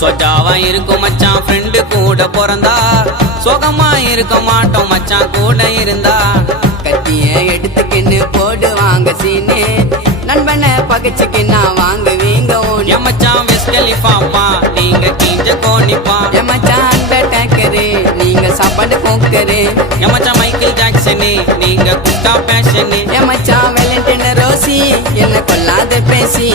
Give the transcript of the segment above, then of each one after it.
சொஜாவா இருக்கும் மச்சான் ஃப்ரெண்டு கூட பிறந்தா சுகமா இருக்க மாட்டோம் மச்சான் கூட இருந்தா கத்திய எடுத்துக்கின்னு போடுவாங்க சீனு நண்பனை பகச்சுக்கின்னா வாங்குவீங்க என் மச்சான் விஸ்கலிப்பாப்பா நீங்க கிஞ்ச கோணிப்பா என் மச்சான் டேக்கரு நீங்க சாப்பாடு போக்கரு என் மச்சான் மைக்கேல் ஜாக்சனு நீங்க குட்டா பேஷனு என் மச்சான் வெலண்டின ரோசி என்ன கொல்லாத பேசி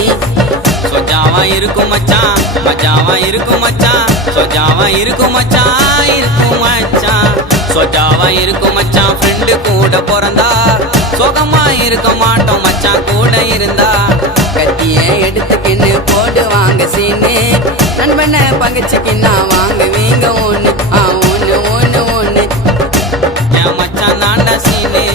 சொஜாவா இருக்கும் மச்சான் மஜாவா இருக்கும் மச்சான் சொஜாவா இருக்கும் மச்சான் இருக்கும் மச்சான் சொஜாவா இருக்கும் மச்சான் ஃப்ரெண்டு கூட பிறந்தா சுகமா இருக்க மாட்டோம் மச்சான் கூட இருந்தா கத்திய எடுத்துக்கின்னு போடுவாங்க சீனு நண்பனை பங்கச்சுக்கின்னா வாங்குவீங்க ஒண்ணு ஒண்ணு ஒண்ணு ஒண்ணு என் மச்சான் தாண்டா சீனு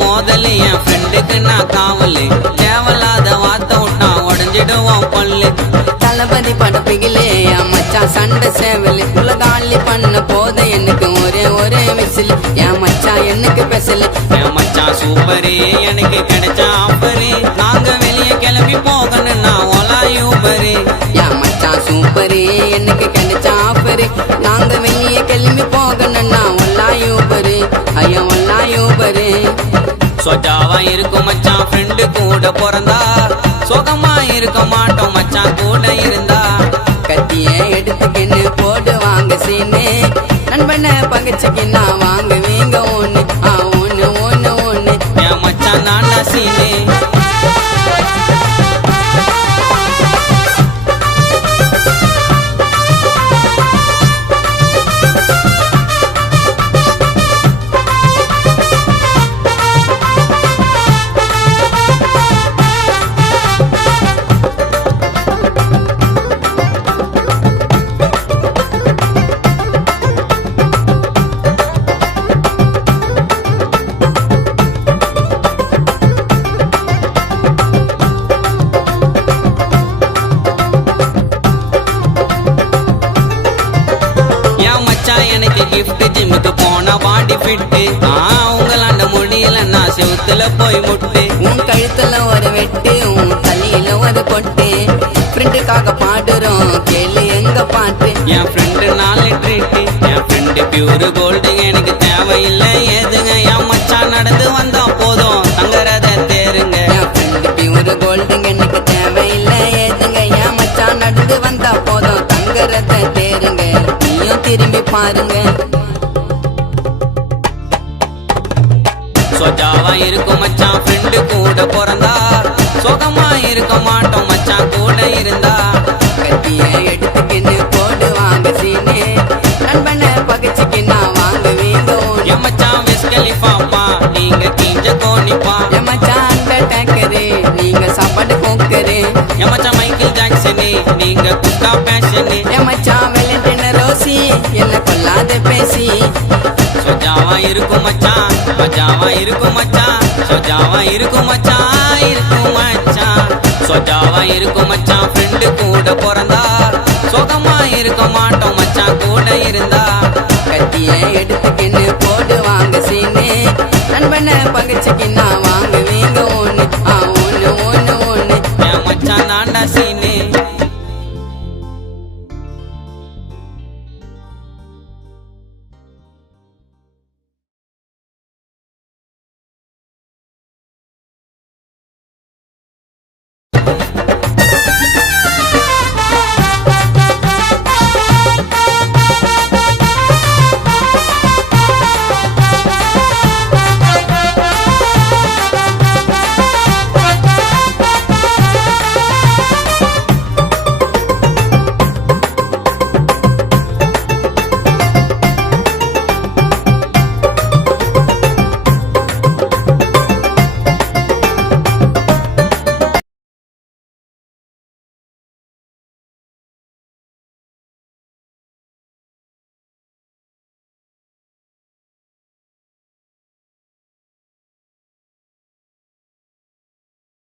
மோதலு என் ஃப்ரெண்டுக்கு நான் காவலு தேவலாத வார்த்தை விட்டா உடஞ்சிடுவோம் பல்லு தளபதி படப்பிகளே என் மச்சான் சண்டை சேவலு உலகாளி பண்ண போத எனக்கு ஒரே விசில் என் மச்சான் எனக்கு பெசலு என் மச்சான் சூப்பரு எனக்கு கிடைச்ச ஆஃபரு நாங்க வெளியே கிளம்பி போகணும் நான் ஓலா யூபரு என் மச்சான் சூப்பரு எனக்கு கிடைச்ச ஆஃபரு நாங்க வெளியே கிளம்பி போகணும் நான் ஒல்லா யூபரு ஐயா ஒல்லா யூபரு சொஜாவா இருக்கும் மச்சான் ஃப்ரெண்டு கூட பிறந்தா சுகமா இருக்க மாட்டோம் மச்சான் கூட இருந்தா கத்திய எடுத்துக்கின்னு போடுவாங்க சீனு நண்பனை பங்கச்சுக்கின்னா வாங்குவீங்க ஒண்ணு ஒண்ணு ஒண்ணு ஒண்ணு என் மச்சான் தாண்டா சீனு எனக்கு கிஃப்ட் ஜிம்முக்கு போன பாடி ஃபிட்டு உங்களாண்ட முடியல நான் செவுத்துல போய் முட்டு உன் கழுத்துல ஒரு வெட்டு உன் தலையில ஒரு பொட்டு ஃப்ரெண்டுக்காக பாடுறோம் கேளு எங்க பாட்டு என் ஃப்ரெண்டு 4 ட்ரீட்டு என் ஃப்ரெண்டு பியூர் கோல்டு எனக்கு தேவையில்லை ஏதுங்க என் மச்சான் நடந்து வந்தா போதும் தங்கறத தேருங்க என் ஃப்ரெண்டு பியூர் கோல்டுங்க எனக்கு தேவையில்லை ஏதுங்க என் மச்சான் நடந்து வந்தா போதும் தங்கறத தேருங்க நீயும் திரும்பி பாருங்க சொஜாவா இருக்கும் மச்சான் ஃப்ரெண்டு கூட பிறந்தா சுகமா இருக்க மாட்டோம் மச்சான் கூட இருந்தா கத்திய எடுத்துக்கின்னு போடுவாங்க சீனு நண்பனை பகச்சுக்கின்னா வாங்குவீங்க என் மச்சான் விஸ்கலிப்பாப்பா நீங்க கிஞ்ச கோணிப்பா என் மச்சான் டேக்கரு நீங்க சாப்பாடு போக்கரு என் மச்சான் மைக்கேல் ஜாக்சனு நீங்க குட்டா பேஷனு என் மச்சான் வெலண்டின ரோசி என்ன கொல்லாத பேசி சொஜாவா இருக்கும் மச்சான் மஜாவா இருக்கும் மச்சான் சொஜாவா இருக்கும் மச்சான் இருக்கும் மச்சான் சொஜாவா இருக்கும் மச்சான் ஃப்ரெண்டு கூட பிறந்தா சுகமா இருக்க மாட்டோம் மச்சான் கூட இருந்தா கத்திய எடுத்துக்கின்னு போடுவாங்க சீனு நண்பனை பகச்சுக்கின்னா